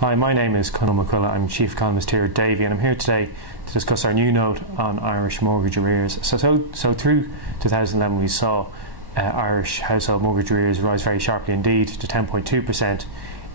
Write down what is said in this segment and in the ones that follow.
Hi, my name is Conall Mac Coille. I'm Chief Economist here at Davy, and I'm here today to discuss our new note on Irish mortgage arrears. So through 2011 we saw Irish household mortgage arrears rise very sharply indeed to 10.2%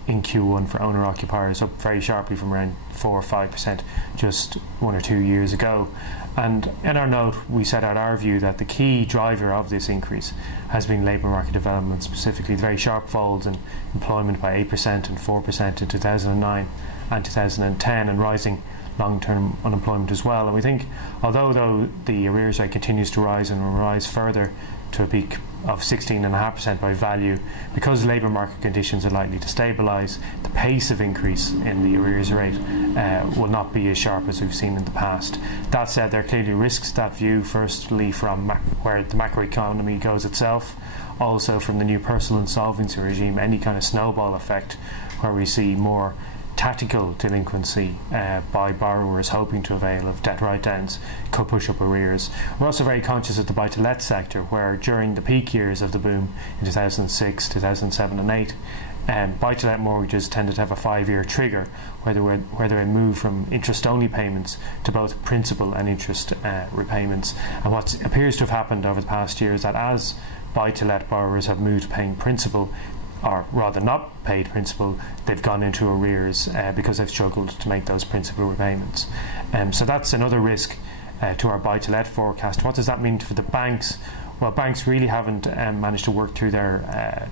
in Q1 for owner-occupiers, up very sharply from around 4 or 5% just 1 or 2 years ago. And in our note we set out our view that the key driver of this increase has been labour market development, specifically the very sharp falls in employment by 8% and 4% in 2009 and 2010, and rising long-term unemployment as well. And we think, although the arrears rate continues to rise and will rise further to a peak of 16.5% by value, because labour market conditions are likely to stabilise, the pace of increase in the arrears rate will not be as sharp as we've seen in the past. That said, there are clearly risks to that view, firstly from where the macroeconomy goes itself, also from the new personal insolvency regime, any kind of snowball effect where we see more tactical delinquency by borrowers hoping to avail of debt write-downs could push up arrears. We're also very conscious of the buy-to-let sector, where during the peak years of the boom in 2006, 2007 and 8, buy-to-let mortgages tended to have a 5-year trigger where they would move from interest-only payments to both principal and interest repayments. And what appears to have happened over the past year is that as buy-to-let borrowers have moved to paying principal, or rather not paid principal, they've gone into arrears because they've struggled to make those principal repayments. So that's another risk to our buy-to-let forecast. What does that mean for the banks? Well, banks really haven't managed to work through their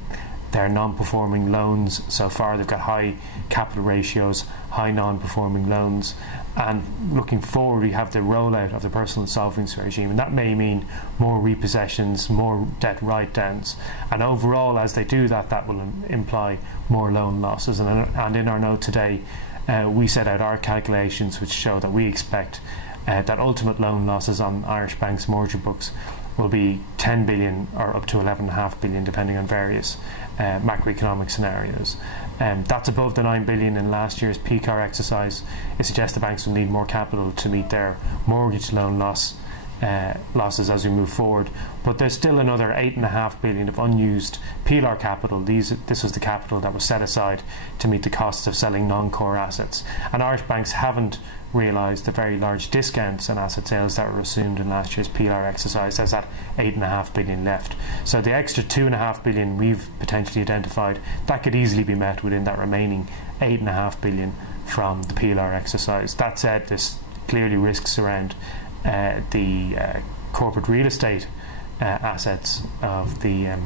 non-performing loans so far. They've got high capital ratios, high non-performing loans, and looking forward we have the rollout of the personal insolvency regime, and that may mean more repossessions, more debt write-downs, and overall as they do that, that will imply more loan losses. And in our note today we set out our calculations which show that we expect that ultimate loan losses on Irish banks' mortgage books will be 10 billion or up to 11.5 billion depending on various macroeconomic scenarios. That's above the 9 billion in last year's PCAR exercise. It suggests the banks will need more capital to meet their mortgage loan losses as we move forward, but there's still another 8.5 billion of unused PLR capital. This was the capital that was set aside to meet the costs of selling non-core assets, and Irish banks haven't realised the very large discounts on asset sales that were assumed in last year's PLR exercise. There's that 8.5 billion left. So the extra 2.5 billion we've potentially identified, that could easily be met within that remaining 8.5 billion from the PLR exercise. That said, there's clearly risks around the corporate real estate assets of the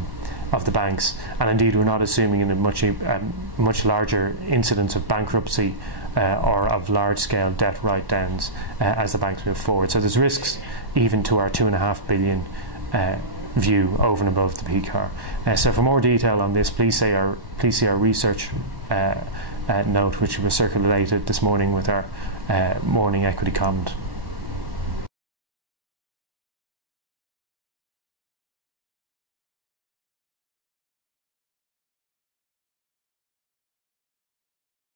banks, and indeed we're not assuming in a much larger incidence of bankruptcy or of large-scale debt write-downs as the banks move forward. So there's risks even to our 2.5 billion view over and above the PCAR. So for more detail on this, please see our research note which was circulated this morning with our morning equity comment.